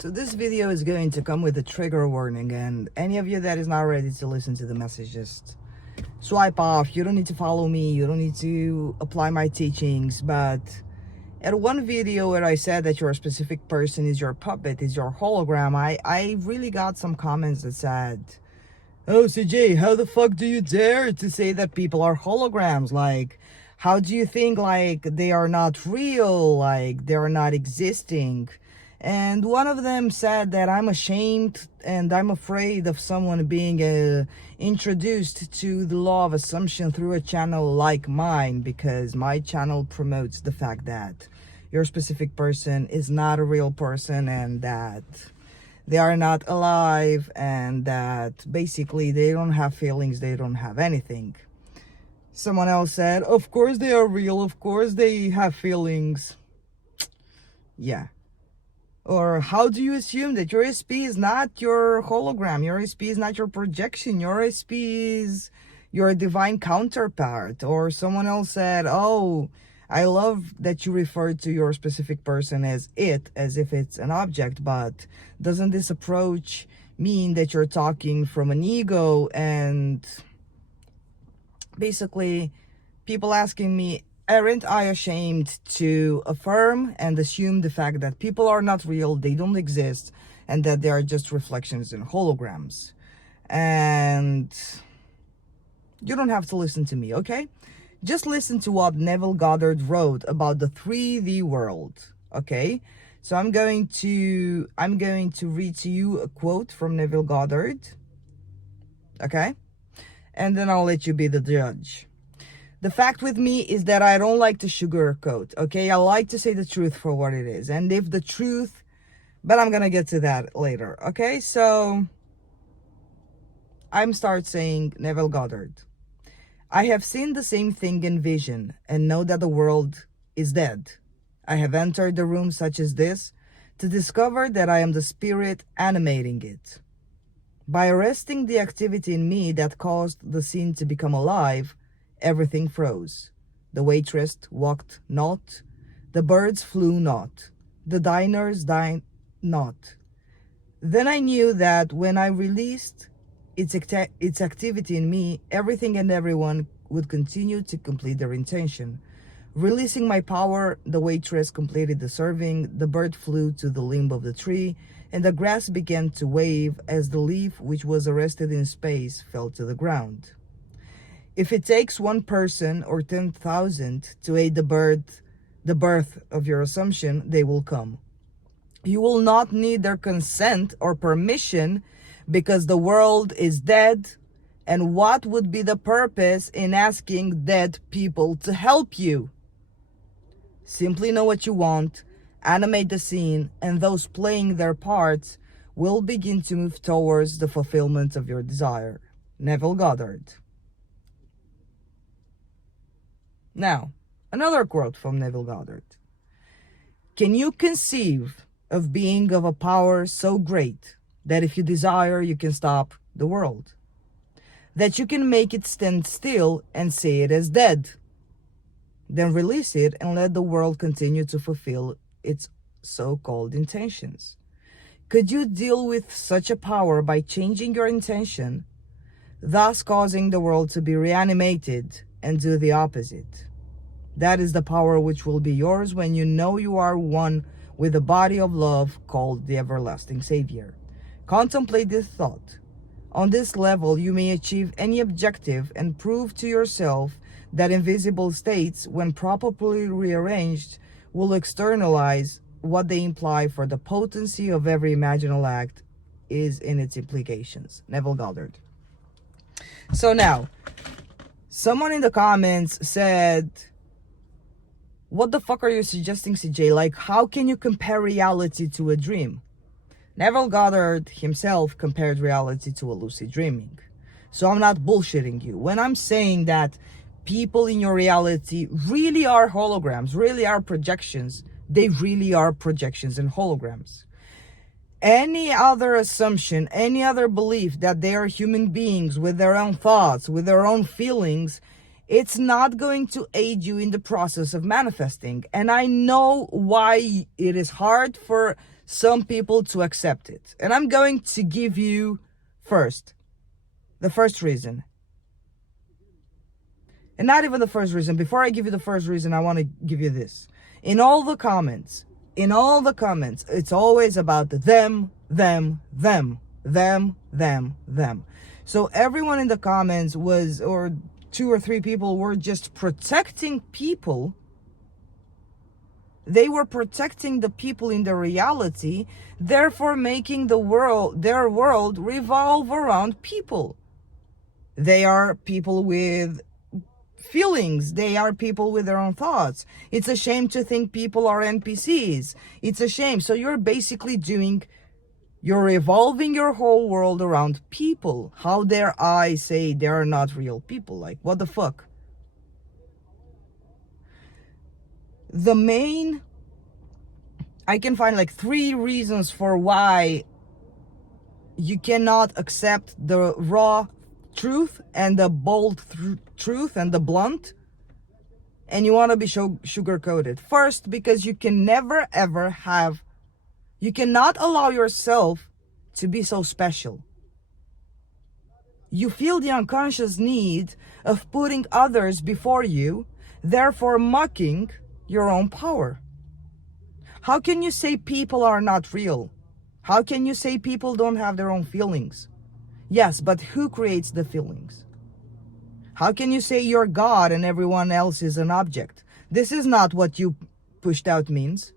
So this video is going to come with a trigger warning, and any of you that is not ready to listen to the message, just swipe off. You don't need to follow me, you don't need to apply my teachings. But at one video where I said that your specific person is your puppet, is your hologram, I really got some comments that said, "Oh, CJ, how the fuck do you dare to say that people are holograms? Like, how do you think like they are not real, like they are not existing?" And one of them said that I'm ashamed and I'm afraid of someone being introduced to the law of assumption through a channel like mine, because my channel promotes the fact that your specific person is not a real person, and that they are not alive, and that basically they don't have feelings, they don't have anything. Someone else said, of course they are real, of course they have feelings. Yeah. Or how do you assume that your SP is not your hologram? Your SP is not your projection. Your SP is your divine counterpart. Or someone else said, oh, I love that you refer to your specific person as it, as if it's an object, but doesn't this approach mean that you're talking from an ego? And basically, people asking me, aren't I ashamed to affirm and assume the fact that people are not real, they don't exist, and that they are just reflections and holograms? And you don't have to listen to me, okay? Just listen to what Neville Goddard wrote about the 3D world, okay? So I'm going to read to you a quote from Neville Goddard, okay? And then I'll let you be the judge. The fact with me is that I don't like to sugarcoat, okay? I like to say the truth for what it is. And if the truth, but I'm gonna get to that later, okay? So I'm start saying Neville Goddard. I have seen the same thing in vision and know that the world is dead. I have entered a room such as this to discover that I am the spirit animating it. By arresting the activity in me that caused the scene to become alive, everything froze. The waitress walked not, the birds flew not, the diners dined not. Then I knew that when I released its activity in me, everything and everyone would continue to complete their intention. Releasing my power, the waitress completed the serving, the bird flew to the limb of the tree, and the grass began to wave as the leaf which was arrested in space fell to the ground. If it takes one person or 10,000 to aid the birth of your assumption, they will come. You will not need their consent or permission, because the world is dead. And what would be the purpose in asking dead people to help you? Simply know what you want, animate the scene, and those playing their parts will begin to move towards the fulfillment of your desire. Neville Goddard. Now, another quote from Neville Goddard. Can you conceive of being of a power so great that if you desire, you can stop the world? That you can make it stand still and say it as dead? Then release it and let the world continue to fulfill its so-called intentions. Could you deal with such a power by changing your intention, thus causing the world to be reanimated and do the opposite? That is the power which will be yours when you know you are one with the body of love called the everlasting Savior. Contemplate this thought. On this level, you may achieve any objective and prove to yourself that invisible states, when properly rearranged, will externalize what they imply, for the potency of every imaginal act is in its implications. Neville Goddard. So now, someone in the comments said, what the fuck are you suggesting, CJ? Like, how can you compare reality to a dream? Neville Goddard himself compared reality to a lucid dreaming. So I'm not bullshitting you. When I'm saying that people in your reality really are holograms, really are projections, they really are projections and holograms. Any other assumption, any other belief that they are human beings with their own thoughts, with their own feelings, it's not going to aid you in the process of manifesting. And I know why it is hard for some people to accept it. And I'm going to give you the first reason. And not even the first reason. Before I give you the first reason, I want to give you this. In all the comments, it's always about them. So everyone in the comments was, or 2 or 3 people were just protecting people. They were protecting the people in the reality, therefore making their world revolve around people. They are people with feelings. They are people with their own thoughts. It's a shame to think people are NPCs. It's a shame. So you're basically you're revolving your whole world around people. How dare I say they are not real people? Like, what the fuck? I can find like 3 reasons for why you cannot accept the raw truth and the bold truth and the blunt, and you want to be sugar-coated. First, because you can never ever you cannot allow yourself to be so special. You feel the unconscious need of putting others before you, therefore mocking your own power. How can you say people are not real? How can you say people don't have their own feelings? Yes, but who creates the feelings? How can you say you're God and everyone else is an object? This is not what you pushed out means.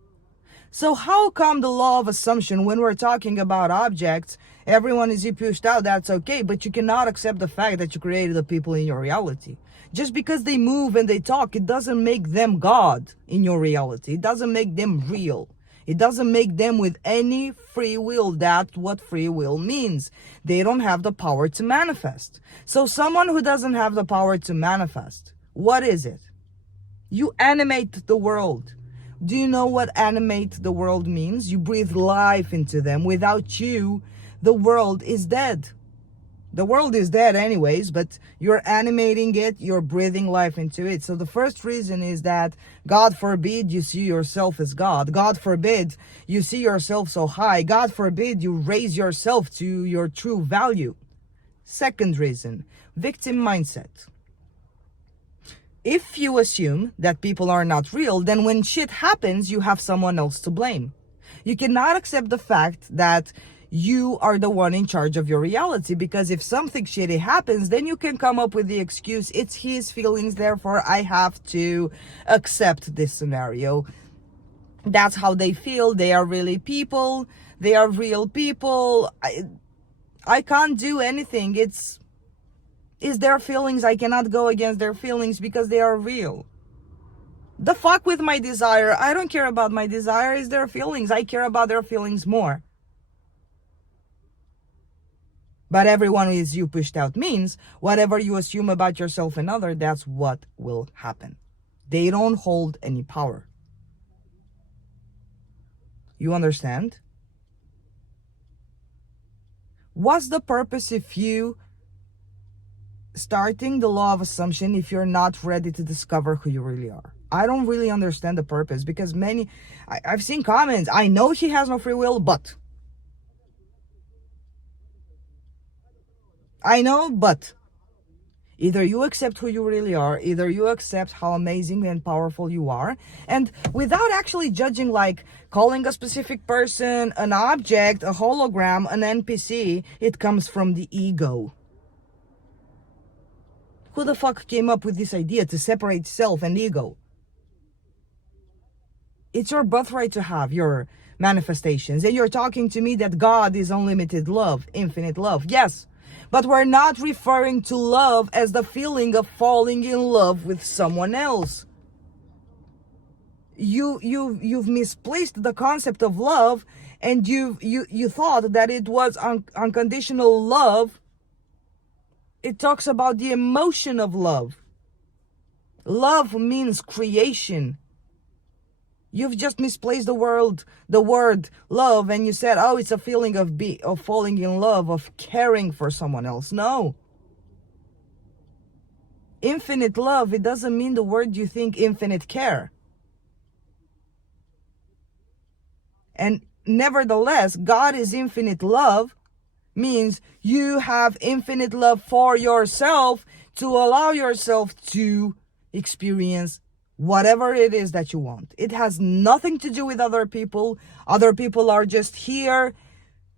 So how come the law of assumption, when we're talking about objects, everyone is you pushed out, that's okay, but you cannot accept the fact that you created the people in your reality? Just because they move and they talk, it doesn't make them God in your reality. It doesn't make them real. It doesn't make them with any free will. That's what free will means. They don't have the power to manifest. So someone who doesn't have the power to manifest, what is it? You animate the world. Do you know what animate the world means? You breathe life into them. Without you, the world is dead. The world is dead anyways, but you're animating it, you're breathing life into it. So the first reason is that, God forbid you see yourself as God. God forbid you see yourself so high. God forbid you raise yourself to your true value. Second reason, victim mindset. If you assume that people are not real, then when shit happens, you have someone else to blame. You cannot accept the fact that you are the one in charge of your reality, because if something shitty happens, then you can come up with the excuse, it's his feelings, therefore I have to accept this scenario. That's how they feel. They are really people. They are real people. I can't do anything. It's their feelings. I cannot go against their feelings because they are real. The fuck with my desire. I don't care about my desire. It's their feelings. I care about their feelings more. But everyone is you pushed out means whatever you assume about yourself and other, that's what will happen. They don't hold any power. You understand? What's the purpose if you starting the law of assumption if you're not ready to discover who you really are? I don't really understand the purpose, because I've seen comments, I know he has no free will, but I know, but either you accept who you really are, either you accept how amazing and powerful you are, and without actually judging, like calling a specific person an object, a hologram, an NPC, it comes from the ego. Who the fuck came up with this idea to separate self and ego? It's your birthright to have your manifestations, and you're talking to me that God is unlimited love, infinite love. Yes. But we're not referring to love as the feeling of falling in love with someone else. You've misplaced the concept of love, and you thought that it was unconditional love. It talks about the emotion of love. Love means creation. You've just misplaced the word love, and you said, oh, it's a feeling of falling in love, of caring for someone else. No. Infinite love, it doesn't mean the word you think infinite care. And nevertheless, God is infinite love means you have infinite love for yourself to allow yourself to experience whatever it is that you want. It has nothing to do with other people. Other people are just here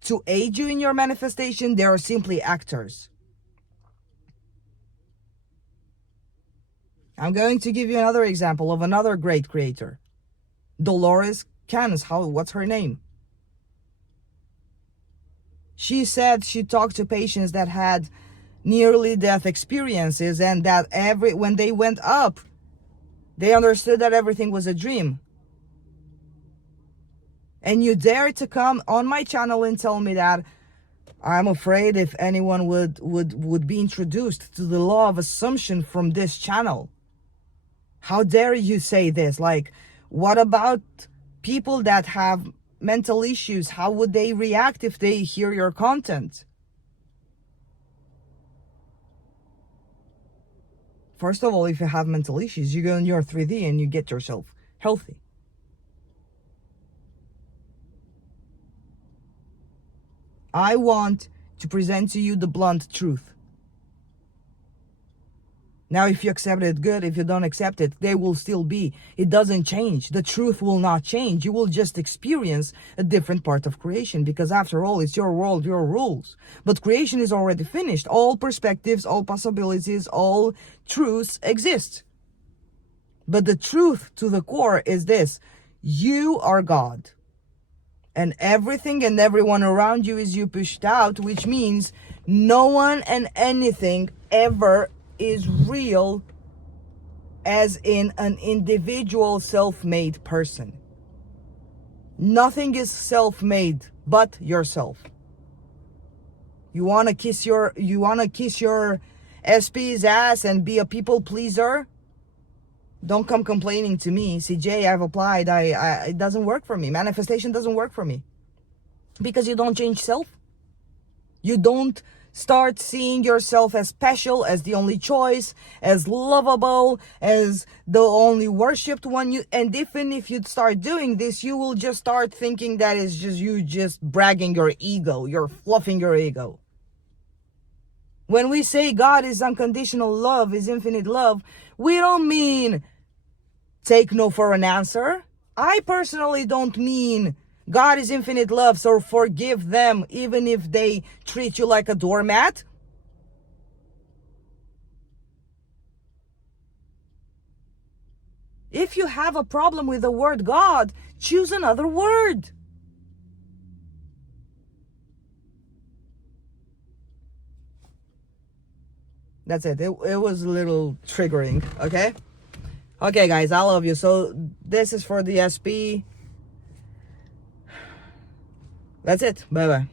to aid you in your manifestation. They are simply actors. I'm going to give you another example of another great creator. Dolores Cannes, what's her name? She said she talked to patients that had nearly death experiences, and that when they went up, they understood that everything was a dream. And you dare to come on my channel and tell me that? I'm afraid if anyone would be introduced to the law of assumption from this channel. How dare you say this? Like, what about people that have mental issues? How would they react if they hear your content? First of all, if you have mental issues, you go in your 3D and you get yourself healthy. I want to present to you the blunt truth. Now, if you accept it, good. If you don't accept it, they will still be. It doesn't change. The truth will not change. You will just experience a different part of creation, because after all, it's your world, your rules. But creation is already finished. All perspectives, all possibilities, all truths exist. But the truth to the core is this: you are God. And everything and everyone around you is you pushed out, which means no one and anything ever is real, as in an individual self-made person. Nothing is self-made but yourself. You want to kiss your SP's ass and be a people pleaser? Don't come complaining to me. CJ, I've applied. It doesn't work for me. Manifestation doesn't work for me. Because you don't change self. You don't start seeing yourself as special, as the only choice, as lovable, as the only worshipped one. And even if you start doing this, you will just start thinking that it's just you just bragging your ego. You're fluffing your ego. When we say God is unconditional love, is infinite love, we don't mean take no for an answer. I personally don't mean God is infinite love, so forgive them even if they treat you like a doormat. If you have a problem with the word God, choose another word. That's it. It was a little triggering, okay? Okay, guys, I love you. So this is for the SP. That's it. Bye-bye.